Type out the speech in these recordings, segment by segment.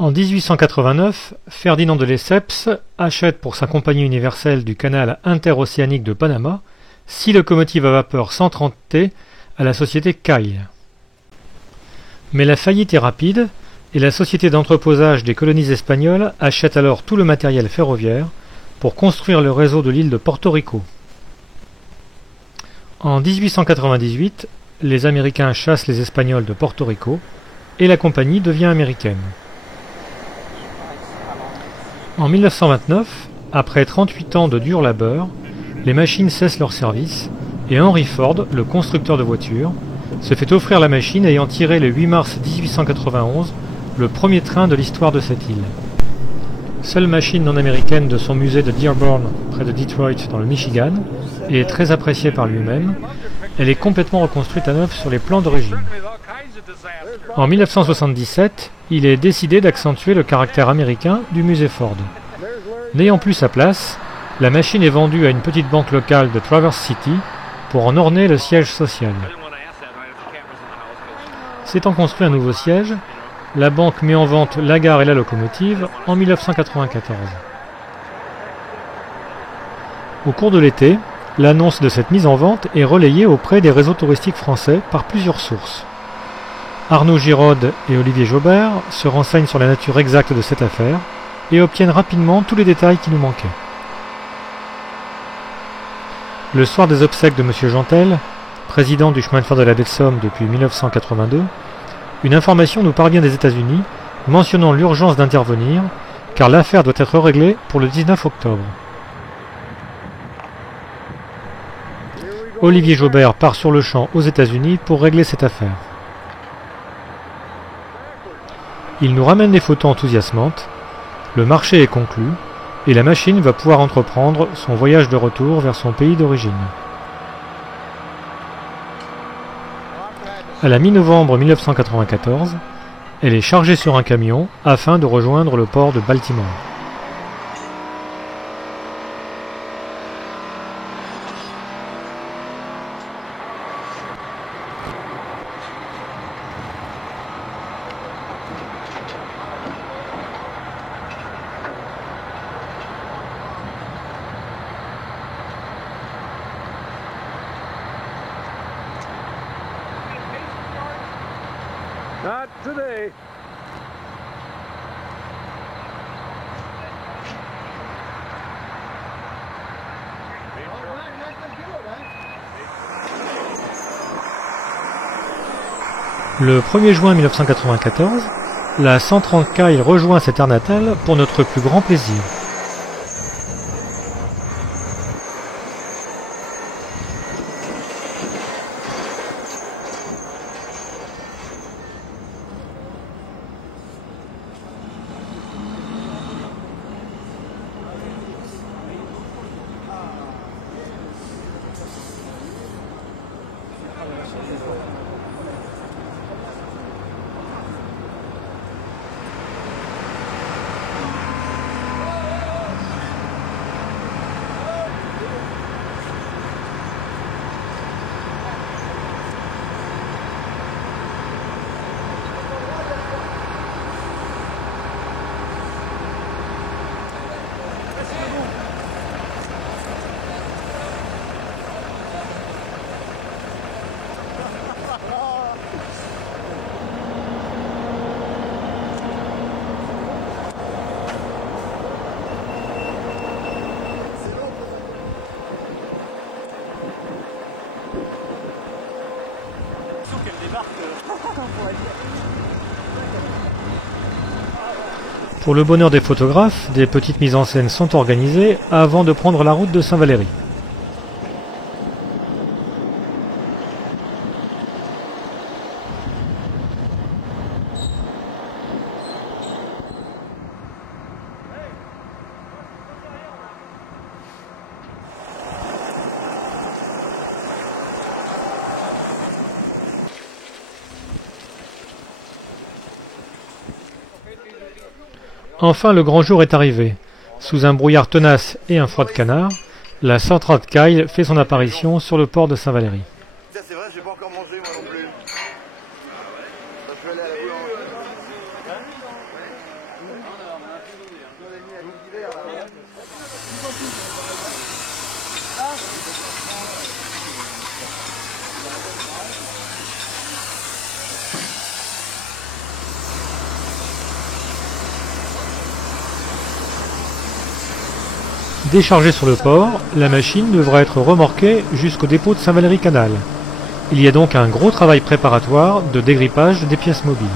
En 1889, Ferdinand de Lesseps achète pour sa Compagnie universelle du canal interocéanique de Panama 6 locomotives à vapeur 130 T à la société Kyle. Mais la faillite est rapide et la société d'entreposage des colonies espagnoles achète alors tout le matériel ferroviaire pour construire le réseau de l'île de Porto Rico. En 1898, les Américains chassent les Espagnols de Porto Rico et la compagnie devient américaine. En 1929, après 38 ans de dur labeur, les machines cessent leur service et Henry Ford, le constructeur de voitures, se fait offrir la machine ayant tiré le 8 mars 1891 le premier train de l'histoire de cette île. Seule machine non américaine de son musée de Dearborn, près de Detroit, dans le Michigan, et très appréciée par lui-même, elle est complètement reconstruite à neuf sur les plans d'origine. En 1977, il est décidé d'accentuer le caractère américain du musée Ford. N'ayant plus sa place, la machine est vendue à une petite banque locale de Traverse City pour en orner le siège social. S'étant construit un nouveau siège, la banque met en vente la gare et la locomotive en 1994. Au cours de l'été, l'annonce de cette mise en vente est relayée auprès des réseaux touristiques français par plusieurs sources. Arnaud Giraude et Olivier Jaubert se renseignent sur la nature exacte de cette affaire et obtiennent rapidement tous les détails qui nous manquaient. Le soir des obsèques de M. Jantel, président du chemin de fer de la baie de Somme depuis 1982, une information nous parvient des États-Unis mentionnant l'urgence d'intervenir car l'affaire doit être réglée pour le 19 octobre. Olivier Jaubert part sur le champ aux États-Unis pour régler cette affaire. Il nous ramène des photos enthousiasmantes, le marché est conclu et la machine va pouvoir entreprendre son voyage de retour vers son pays d'origine. À la mi-novembre 1994, elle est chargée sur un camion afin de rejoindre le port de Baltimore. Not today. Le 1er juin 1994, la 130 Kyle rejoint sa terre natale pour notre plus grand plaisir. Pour le bonheur des photographes, des petites mises en scène sont organisées avant de prendre la route de Saint-Valery. Enfin, le grand jour est arrivé. Sous un brouillard tenace et un froid de canard, la 130 Kyle fait son apparition sur le port de Saint-Valery. C'est vrai, j'ai pas encore mangé moi non plus. Je vais aller à la boulangerie. Déchargée sur le port, la machine devra être remorquée jusqu'au dépôt de Saint-Valery-Canal. Il y a donc un gros travail préparatoire de dégrippage des pièces mobiles.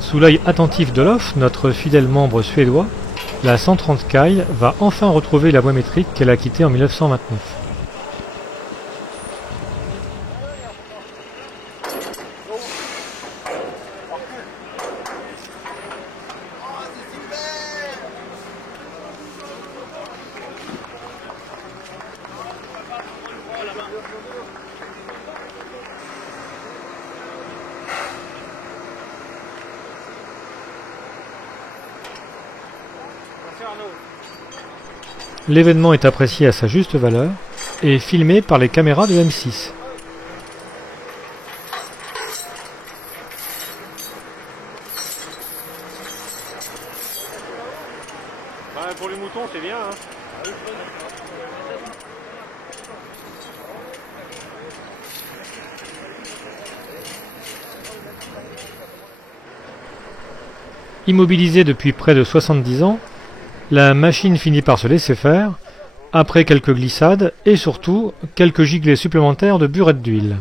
Sous l'œil attentif d'Olof, notre fidèle membre suédois, la 130 Kyle va enfin retrouver la voie métrique qu'elle a quittée en 1929. L'événement est apprécié à sa juste valeur et filmé par les caméras de M6. Ouais, pour les moutons, c'est bien. Hein. Immobilisée depuis près de 70 ans, la machine finit par se laisser faire, après quelques glissades et surtout quelques gigolets supplémentaires de burette d'huile.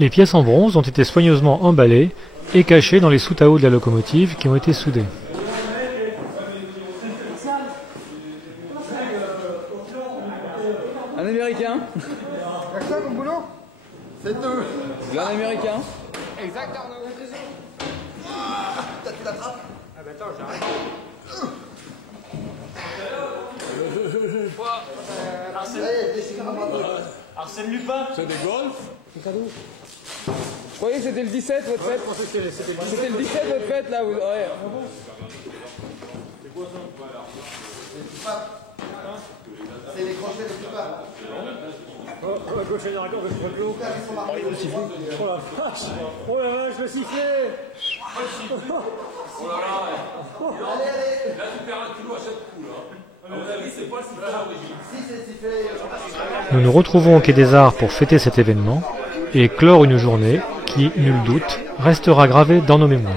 Les pièces en bronze ont été soigneusement emballées et cachés dans les sous-taos de la locomotive qui ont été soudés. Un américain. Y'a que ça comme boulot? C'est deux. Un américain. Exact, Arnaud. T'as tu l'attrapes? Ah bah attends, j'arrête. Arsène Lupin. C'est des golfs. Je croyais que c'était le 17 votre fête. C'était le 17 votre fête là. Ouais. C'est les crochets de plupart. Oh, gauche et arrière, gauche et l'eau. Oh la vache. Oh la vache, le sifflet. Oh là là. Là, tu perds un kilo à chaque coup, là. À mon avis, c'est pas le sifflet d'origine. Si, c'est le sifflet. Nous nous retrouvons au Quai des Arts pour fêter cet événement et clore une journée qui, nul doute, restera gravée dans nos mémoires.